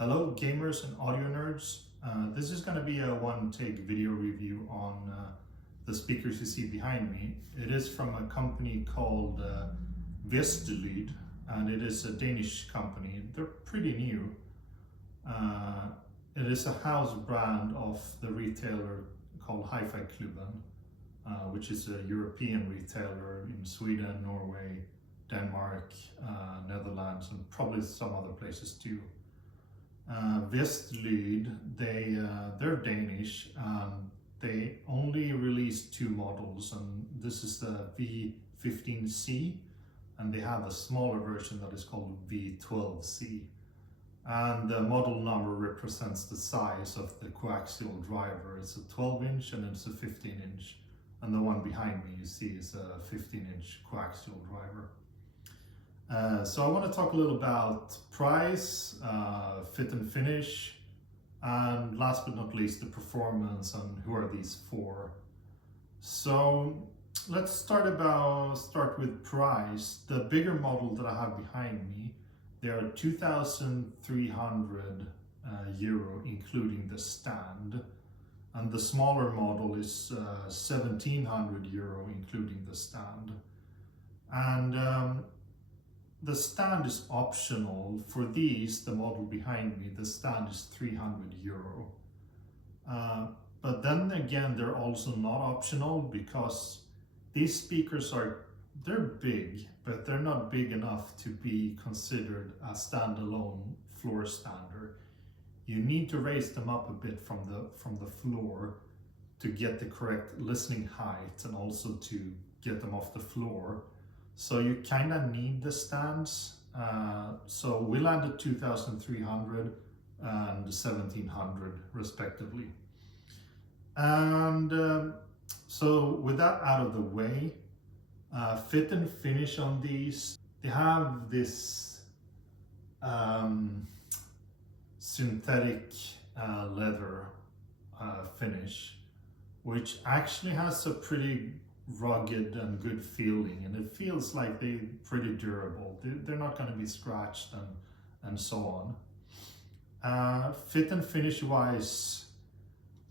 Hello gamers and audio nerds. This is going to be a one-take video review on the speakers you see behind me. It is from a company called Vestlyd, and it is a Danish company. They're pretty new. It is a house brand of the retailer called Hi-Fi Klubben, which is a European retailer in Sweden, Norway, Denmark, Netherlands, and probably some other places too. Vestlyd, they're Danish, and they only released two models, and this is the V15C, and they have a smaller version that is called V12C. And the model number represents the size of the coaxial driver. It's a 12-inch and it's a 15-inch, and the one behind me you see is a 15-inch coaxial driver. So I want to talk a little about price, fit and finish, and last but not least the performance and who are these for. So let's start with price. The bigger model that I have behind me, they are 2,300 euro including the stand, and the smaller model is 1,700 euro including the stand. And the stand is optional. For these, the model behind me, the stand is 300 euro. But then again, they're also not optional because these speakers they're big, but they're not big enough to be considered a standalone floor stander. You need to raise them up a bit from the floor to get the correct listening height and also to get them off the floor. So you kind of need the stands. So we landed 2,300 and 1,700 respectively. And so with that out of the way, fit and finish on these, they have this synthetic leather finish, which actually has a pretty rugged and good feeling, and it feels like they're pretty durable. They're not going to be scratched and so on. Fit and finish wise,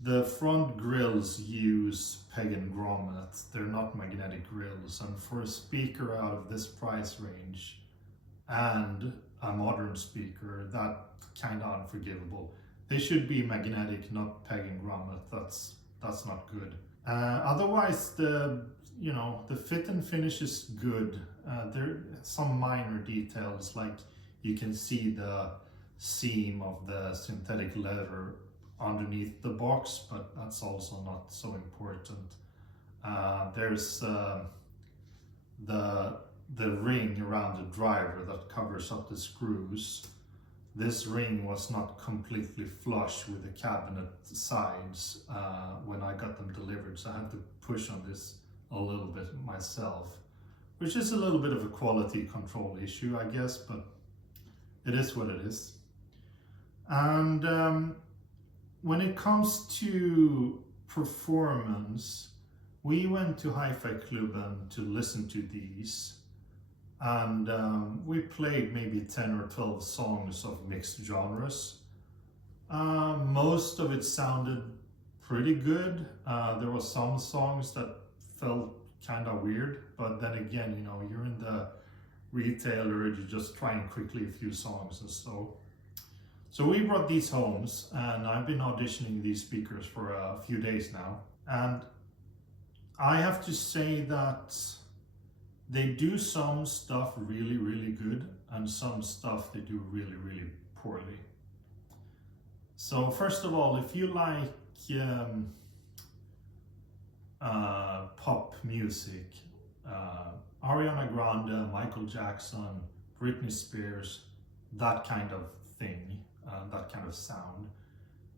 the front grills use peg and grommet. They're not magnetic grills, and for a speaker out of this price range and a modern speaker, that kind of unforgivable. They should be magnetic, not peg and grommet. That's not good. Otherwise, the fit and finish is good. There are some minor details, like you can see the seam of the synthetic leather underneath the box, but that's also not so important. There's the ring around the driver that covers up the screws. This ring was not completely flush with the cabinet sides when I got them delivered, so I had to push on this a little bit myself, which is a little bit of a quality control issue, I guess, but it is what it is. And when it comes to performance, we went to Hi-Fi Klubben to listen to these. And we played maybe 10 or 12 songs of mixed genres. Most of it sounded pretty good. There were some songs that felt kind of weird, but then again, you're in the retailer, you're just trying quickly a few songs and so. So we brought these homes, and I've been auditioning these speakers for a few days now. And I have to say that they do some stuff really, really good, and some stuff they do really, really poorly. So first of all, if you like pop music, Ariana Grande, Michael Jackson, Britney Spears, that kind of thing, that kind of sound,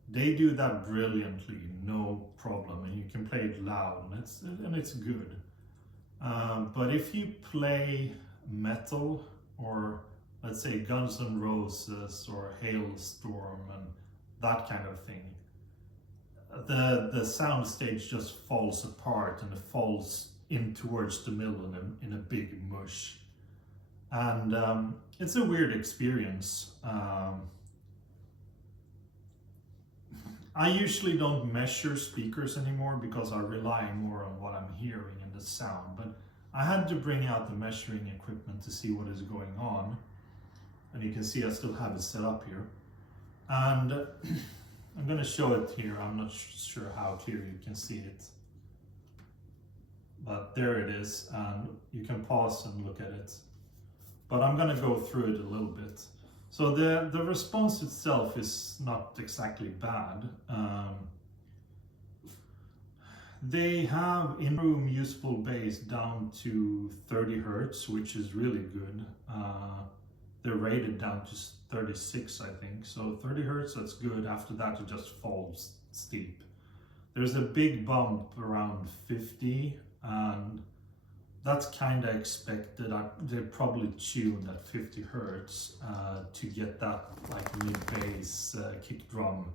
they do that brilliantly, no problem, and you can play it loud, and it's good. But if you play metal, or let's say Guns N' Roses or Hailstorm and that kind of thing, the sound stage just falls apart, and it falls in towards the middle in a big mush. And it's a weird experience. I usually don't measure speakers anymore because I rely more on what I'm hearing and the sound, but I had to bring out the measuring equipment to see what is going on. And you can see I still have it set up here. And I'm going to show it here. I'm not sure how clear you can see it. But there it is, and you can pause and look at it. But I'm going to go through it a little bit. So the response itself is not exactly bad. They have in-room usable bass down to 30 Hertz, which is really good. They're rated down to 36, I think. So 30 Hertz, that's good. After that, it just falls steep. There's a big bump around 50, and that's kind of expected. They probably tuned at 50 Hertz to get that like mid-bass kick drum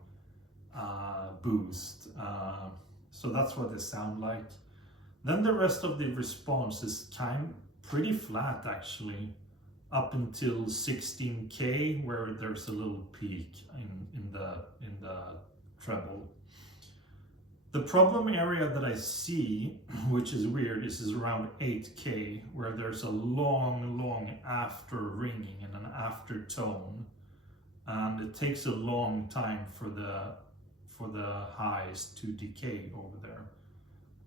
boost. So that's what they sound like. Then the rest of the response is pretty flat actually, up until 16K, where there's a little peak in the treble. The problem area that I see, which is weird, is around 8K, where there's a long after ringing and an after tone, and it takes a long time for the highs to decay over there.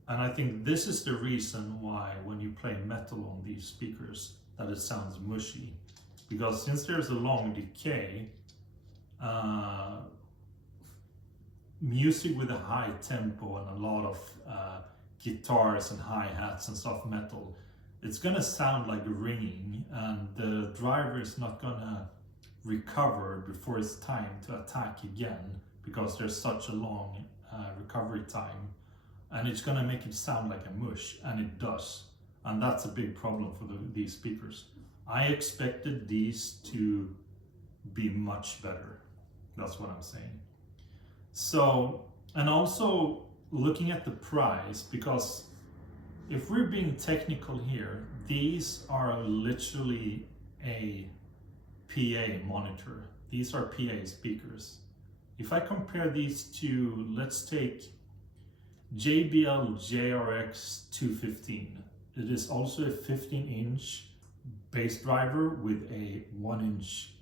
And I think this is the reason why when you play metal on these speakers that it sounds mushy, because since there's a long decay, music with a high tempo and a lot of guitars and hi-hats and soft metal, it's gonna sound like ringing, and the driver is not gonna recover before it's time to attack again, because there's such a long recovery time, and it's gonna make it sound like a mush, and it does. And that's a big problem for these speakers. I expected these to be much better. That's what I'm saying. So, and also looking at the price, because if we're being technical here, these are literally a PA monitor. These are PA speakers. If I compare these to, let's take JBL JRX 215. It is also a 15-inch bass driver with a 1-inch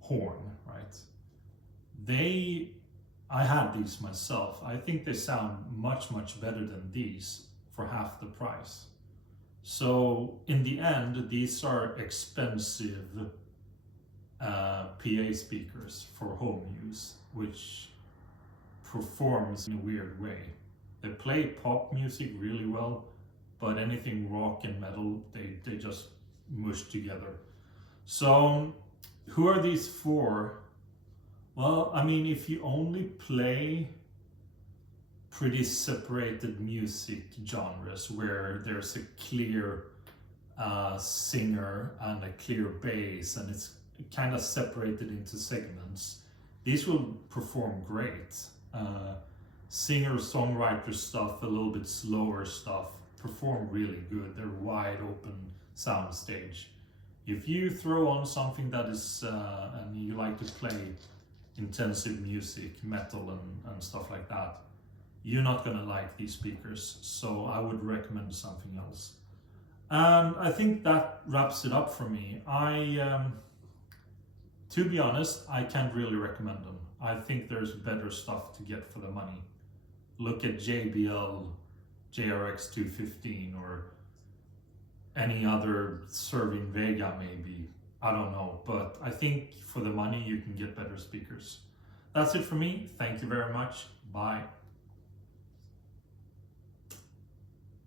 horn, right? I had these myself. I think they sound much better than these for half the price. So in the end, these are expensive PA speakers for home use, which performs in a weird way. They play pop music really well, but anything rock and metal, they just mush together. So who are these for? Well, I mean, if you only play pretty separated music genres where there's a clear singer and a clear bass, and it's kind of separated into segments, these will perform great. Singer-songwriter stuff, a little bit slower stuff, perform really good. They're wide open sound stage. If you throw on something that is, and you like to play intensive music, metal and stuff like that, you're not gonna like these speakers. So I would recommend something else. And I think that wraps it up for me. To be honest, I can't really recommend them. I think there's better stuff to get for the money. Look at JBL JRX 215 or any other Serving Vega maybe. I don't know, but I think for the money you can get better speakers. That's it for me. Thank you very much. Bye.